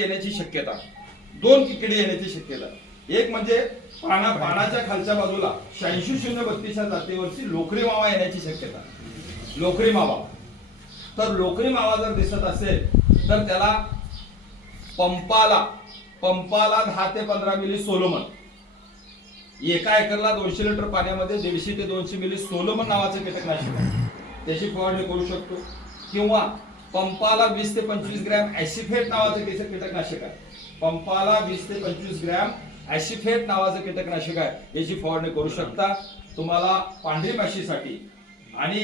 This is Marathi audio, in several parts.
येण्याची शक्यता. दोन किकडे येण्याची शक्यता. एक म्हणजे पाना पानाच्या खालच्या बाजूला शहाऐंशी शून्य बत्तीसच्या जातीवरची लोकरी मावा येण्याची शक्यता. लोकरी मावा. तर लोकरी मावा जर दिसत असेल तर त्याला पंपाला पंपाला दहा ते पंधरा मिली सोलोमन. एका एकरला दोनशे लिटर पाण्यामध्ये दीडशे ते दोनशे मिली सोलोमन नावाचं कीटकनाशक त्याची फवारणी करू शकतो. किंवा पंपाला वीस ते पंचवीस ग्रॅम ऍसिफेट नावाचं कीटकनाशक आहे? पंपाला वीस ते पंचवीस ग्रॅम ऍसिफेट नावाचं कीटकनाशक आहे. याची फवारणी करू शकता. तुम्हाला पांढरी माशीसाठी आणि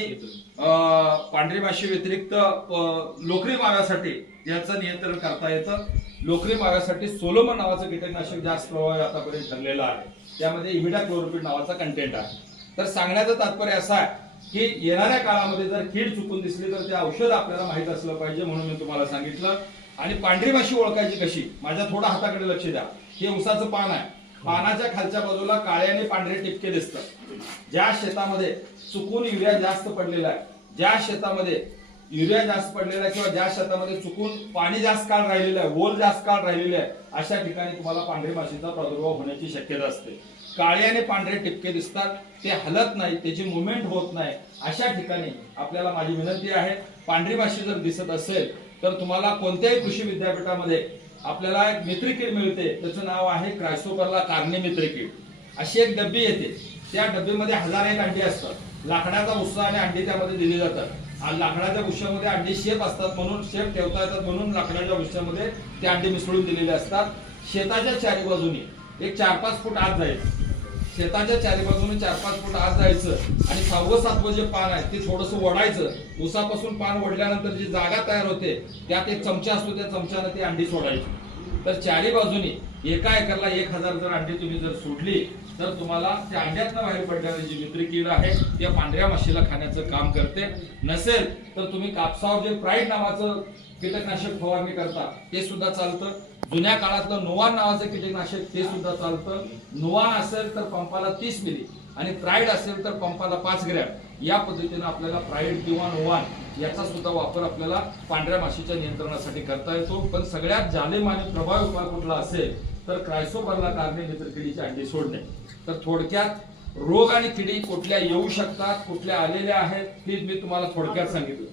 पांढरी माशी व्यतिरिक्त लोकरी माव्यासाठी याचं नियंत्रण करता येतं. लोकरी माव्यासाठी सोलोमन नावाचं कीटकनाशक जास्त प्रभावी आतापर्यंत ठरलेलं आहे. त्यामध्ये इमिडा क्लोरोपिड नावाचा कंटेंट आहे. तर सांगण्याचं तात्पर्य असं आहे की येणाऱ्या काळामध्ये जर कीड चुकून दिसली तर ते औषध आपल्याला माहीत असलं पाहिजे म्हणून मी तुम्हाला सांगितलं. आणि पांढरी माशी ओळखायची कशी? माझ्या थोडा हाताकडे लक्ष द्या. हे उसाचं पान आहे. पानाच्या खालच्या बाजूला काळे आणि पांढरे टिपके दिसतात. ज्या शेतामध्ये चुकून युरिया जास्त पडलेला आहे ज्या शेतामध्ये युरिया जास्त पडलेला आहे किंवा ज्या शेतामध्ये चुकून पाणी जास्त काळ राहिलेलं आहे ओल जास्त काळ राहिलेलं आहे अशा ठिकाणी तुम्हाला पांढरी माशीचा प्रादुर्भाव होण्याची शक्यता असते. काळे आणि पांढरे टिपके दिसतात. ते हलत नाही त्याची मुवमेंट होत नाही. अशा ठिकाणी आपल्याला माझी विनंती आहे पांढरी माशी जर दिसत असेल तर तुम्हाला कोणत्याही कृषी विद्यापीठामध्ये आपल्याला एक मित्रिकीड मिळते. त्याचं नाव आहे क्रायसोपरला कार्ने मित्रिकीड अशी एक डब्बी येते. त्या डब्बीमध्ये हजार एक अंडी असतात. लाकडाचा उत्साह आणि अंडी त्यामध्ये दिली जातात. आणि लाकडाच्या गुश्यामध्ये अंडी शेप असतात म्हणून शेप ठेवता येतात म्हणून लाकडाच्या गुश्यामध्ये ते अंडी मिसळून दिलेले असतात. शेताच्या चारी बाजूनी एक चार पाच फूट आत जायचं शेताच्या चारी बाजूने चार पाच फूट आत जायचं आणि सहावं सातवं जे पान आहे ते थोडस ओढायचं उसापासून पान ओढल्यानंतर जी जागा तयार होते त्यात एक चमचा असतो त्या चमच्यानं ती अंडी सोडायची. तर चारी बाजूनी एका एकरला एक हजार जर अंडी तुम्ही जर सोडली तर तुम्हाला त्या अंड्यातनं बाहेर पडणारी जी मित्री कीड आहे त्या पांढऱ्या माशीला खाण्याचं काम करते. नसेल तर तुम्ही कापसावर जे प्राईड नावाचं कीटकनाशक फवारणी करता ते सुद्धा चालतं. जुन्या काळातलं नोवान नावाचं कीटकनाशक ते सुद्धा चालतं. नोवान असेल तर पंपाला तीस मिली आणि प्राईड असेल तर पंपाला पाच ग्रॅम. या पद्धतीनं आपल्याला प्राईड किंवा नोवान याचा सुद्धा वापर आपल्याला पांढऱ्या माशीच्या नियंत्रणासाठी करता येतो. पण सगळ्यात जालिम आणि प्रभावी उपाय कुठला असेल तर क्रायसोपरला कारणे मित्र किडीची अंडी सोडणे. तर थोडक्यात रोग आणि किडी कुठल्या येऊ शकतात कुठल्या आलेल्या आहेत हे मी तुम्हाला थोडक्यात सांगितलं.